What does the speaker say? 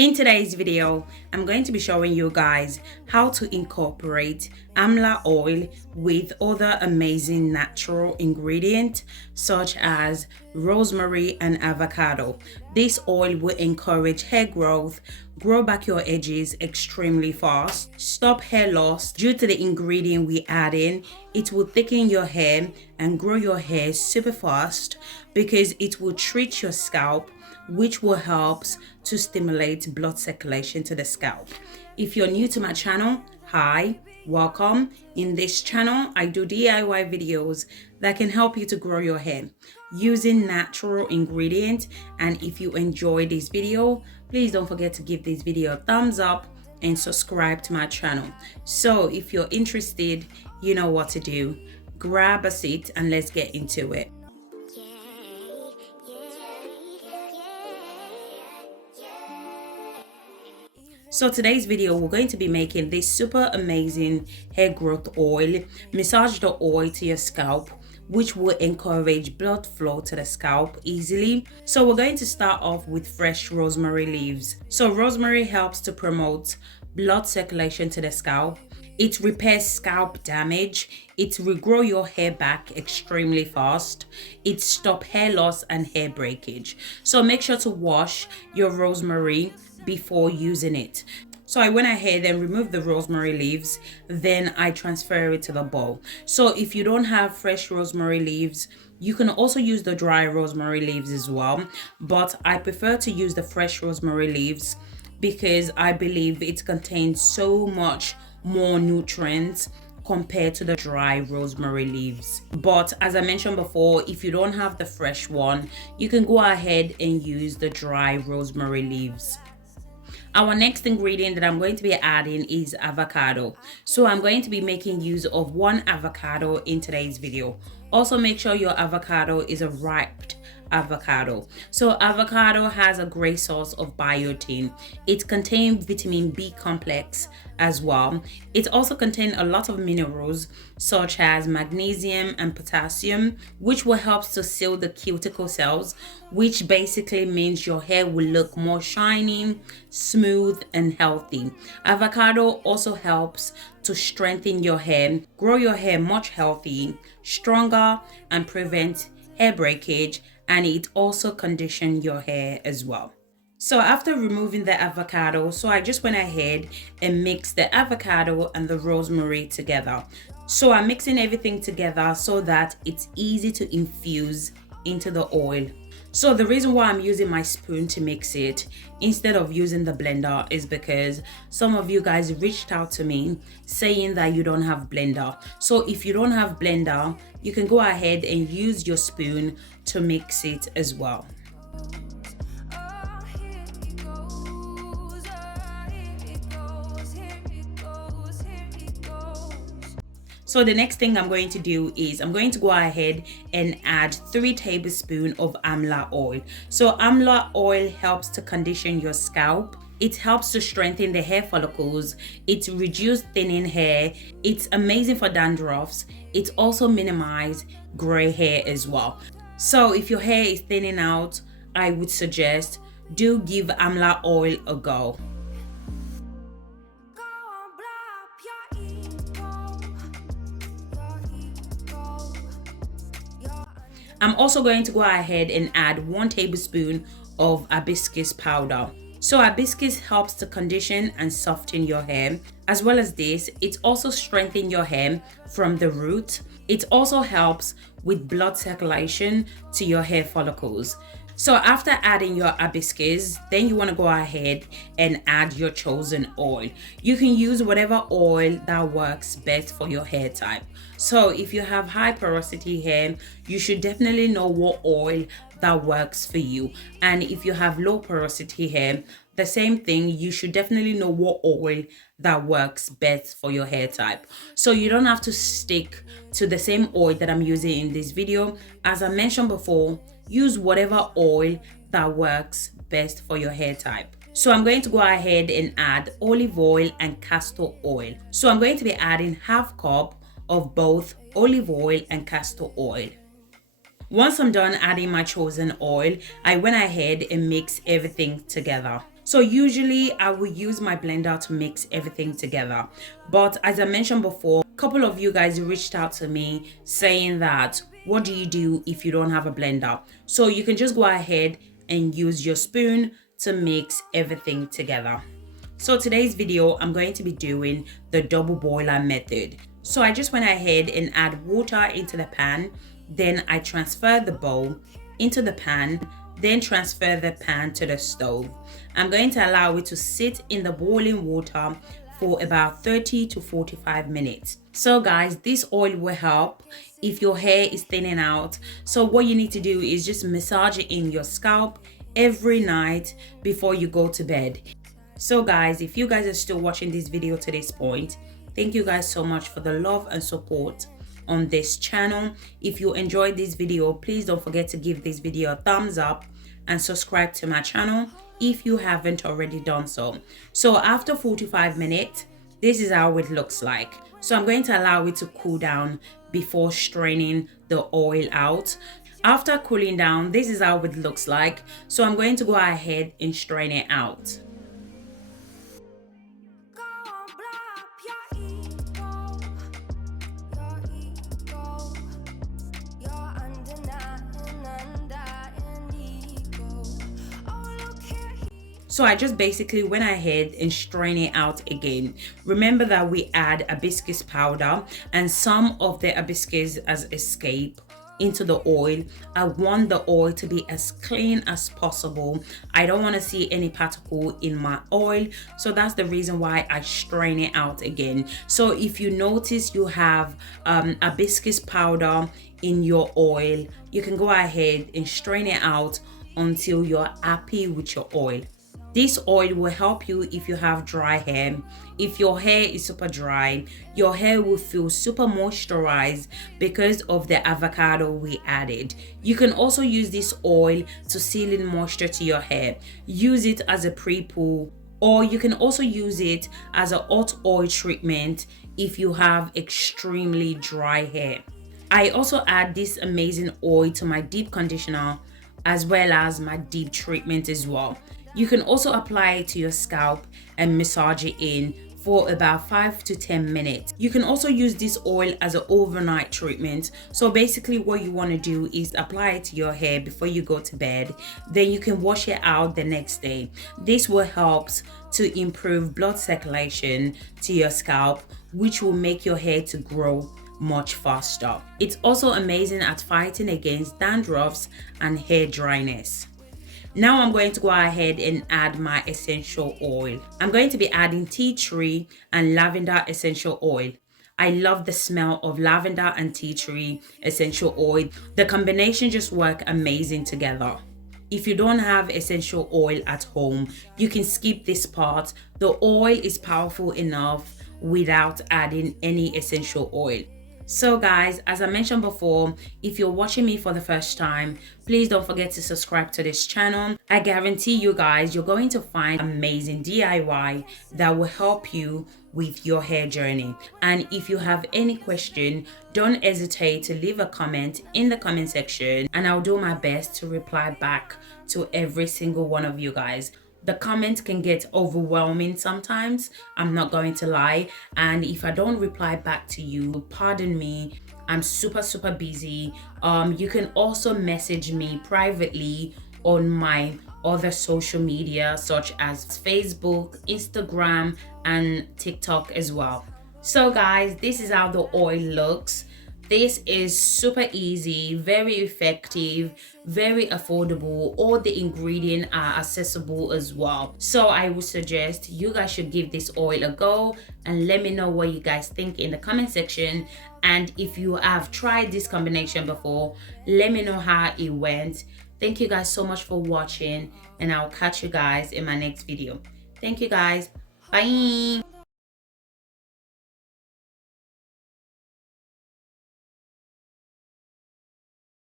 In today's video, I'm going to be showing you guys how to incorporate Amla oil with other amazing natural ingredients such as rosemary and avocado. This oil will encourage hair growth, grow back your edges extremely fast, stop hair loss due to the ingredient we add in. It will thicken your hair and grow your hair super fast because it will treat your scalp, which will help to stimulate blood circulation to the scalp. If you're new to my channel, hi, welcome. In this channel, I do DIY videos that can help you to grow your hair using natural ingredients. And if you enjoy this video, please don't forget to give this video a thumbs up and subscribe to my channel. So if you're interested, you know what to do. Grab a seat and let's get into it. So today's video, we're going to be making this super amazing hair growth oil. Massage the oil to your scalp, which will encourage blood flow to the scalp easily. So we're going to start off with fresh rosemary leaves. So rosemary helps to promote blood circulation to the scalp. It repairs scalp damage. It regrow your hair back extremely fast. It stops hair loss and hair breakage. So make sure to wash your rosemary before using it. So I went ahead and removed the rosemary leaves, then I transfer it to the bowl. So if you don't have fresh rosemary leaves, you can also use the dry rosemary leaves as well, but I prefer to use the fresh rosemary leaves because I believe it contains so much more nutrients compared to the dry rosemary leaves. But as I mentioned before, if you don't have the fresh one, you can go ahead and use the dry rosemary leaves. Our next ingredient that I'm going to be adding is avocado. So I'm going to be making use of 1 avocado in today's video. Also make sure your avocado is a ripe avocado. So avocado has a great source of biotin. It contains vitamin B complex as well. It also contains a lot of minerals such as magnesium and potassium, which will help to seal the cuticle cells, which basically means your hair will look more shiny, smooth and healthy. Avocado also helps to strengthen your hair, grow your hair much healthy, stronger, and prevent hair breakage, and it also conditions your hair as well. So after removing the avocado, so I just went ahead and mixed the avocado and the rosemary together. So I'm mixing everything together so that it's easy to infuse into the oil. So the reason why I'm using my spoon to mix it instead of using the blender is because some of you guys reached out to me saying that you don't have blender. So if you don't have blender, you can go ahead and use your spoon to mix it as well. So the next thing I'm going to do is I'm going to go ahead and add 3 tablespoons of Amla oil. So Amla oil helps to condition your scalp. It helps to strengthen the hair follicles. It reduces thinning hair. It's amazing for dandruffs. It also minimizes gray hair as well. So if your hair is thinning out, I would suggest do give Amla oil a go. I'm also going to go ahead and add 1 tablespoon of hibiscus powder. So hibiscus helps to condition and soften your hair. As well as this, it also strengthens your hair from the root. It also helps with blood circulation to your hair follicles. So after adding your hibiscus, then you want to go ahead and add your chosen oil. You can use whatever oil that works best for your hair type. So if you have high porosity hair, you should definitely know what oil that works for you. And if you have low porosity hair, the same thing, you should definitely know what oil that works best for your hair type. So you don't have to stick to the same oil that I'm using in this video. As I mentioned before, use whatever oil that works best for your hair type. So I'm going to go ahead and add olive oil and castor oil. So I'm going to be adding ½ cup of both olive oil and castor oil. Once I'm done adding my chosen oil, I went ahead and mixed everything together. So usually I will use my blender to mix everything together. But as I mentioned before, a couple of you guys reached out to me saying that, what do you do if you don't have a blender? So you can just go ahead and use your spoon to mix everything together. So today's video, I'm going to be doing the double boiler method. So I just went ahead and add water into the pan. Then I transfer the bowl into the pan, then transfer the pan to the stove. I'm going to allow it to sit in the boiling water for about 30 to 45 minutes. So guys, this oil will help if your hair is thinning out. So what you need to do is just massage it in your scalp every night before you go to bed. So guys, if you guys are still watching this video to this point, thank you guys so much for the love and support on this channel. If you enjoyed this video, please don't forget to give this video a thumbs up and subscribe to my channel if you haven't already done so. So after 45 minutes, this is how it looks like. So I'm going to allow it to cool down before straining the oil out. After cooling down, this is how it looks like. So I'm going to go ahead and strain it out. So I just basically went ahead and strained it out again. Remember that we add hibiscus powder and some of the hibiscus has escaped into the oil. I want the oil to be as clean as possible. I don't want to see any particle in my oil. So that's the reason why I strain it out again. So if you notice you have hibiscus powder in your oil, you can go ahead and strain it out until you're happy with your oil. This oil will help you if you have dry hair. If your hair is super dry, your hair will feel super moisturized because of the avocado we added. You can also use this oil to seal in moisture to your hair. Use it as a pre-poo, or you can also use it as a hot oil treatment if you have extremely dry hair. I also add this amazing oil to my deep conditioner as well as my deep treatment as well. You can also apply it to your scalp and massage it in for about 5 to 10 minutes. You can also use this oil as an overnight treatment. So basically what you want to do is apply it to your hair before you go to bed. Then you can wash it out the next day. This will help to improve blood circulation to your scalp, which will make your hair to grow much faster. It's also amazing at fighting against dandruffs and hair dryness. Now I'm going to go ahead and add my essential oil. I'm going to be adding tea tree and lavender essential oil. I love the smell of lavender and tea tree essential oil. The combination just work amazing together. If you don't have essential oil at home, you can skip this part. The oil is powerful enough without adding any essential oil. So guys, as I mentioned before, if you're watching me for the first time, please don't forget to subscribe to this channel. I guarantee you guys, you're going to find amazing DIY that will help you with your hair journey. And if you have any question, don't hesitate to leave a comment in the comment section and I'll do my best to reply back to every single one of you guys. The comments can get overwhelming sometimes, I'm not going to lie, and if I don't reply back to you, pardon me, I'm super busy. You can also message me privately on my other social media such as Facebook, Instagram and TikTok as well. So guys, this is how the oil looks. This is super easy, very effective, very affordable. All the ingredients are accessible as well. So I would suggest you guys should give this oil a go and let me know what you guys think in the comment section. And if you have tried this combination before, let me know how it went. Thank you guys so much for watching and I'll catch you guys in my next video. Thank you guys. Bye.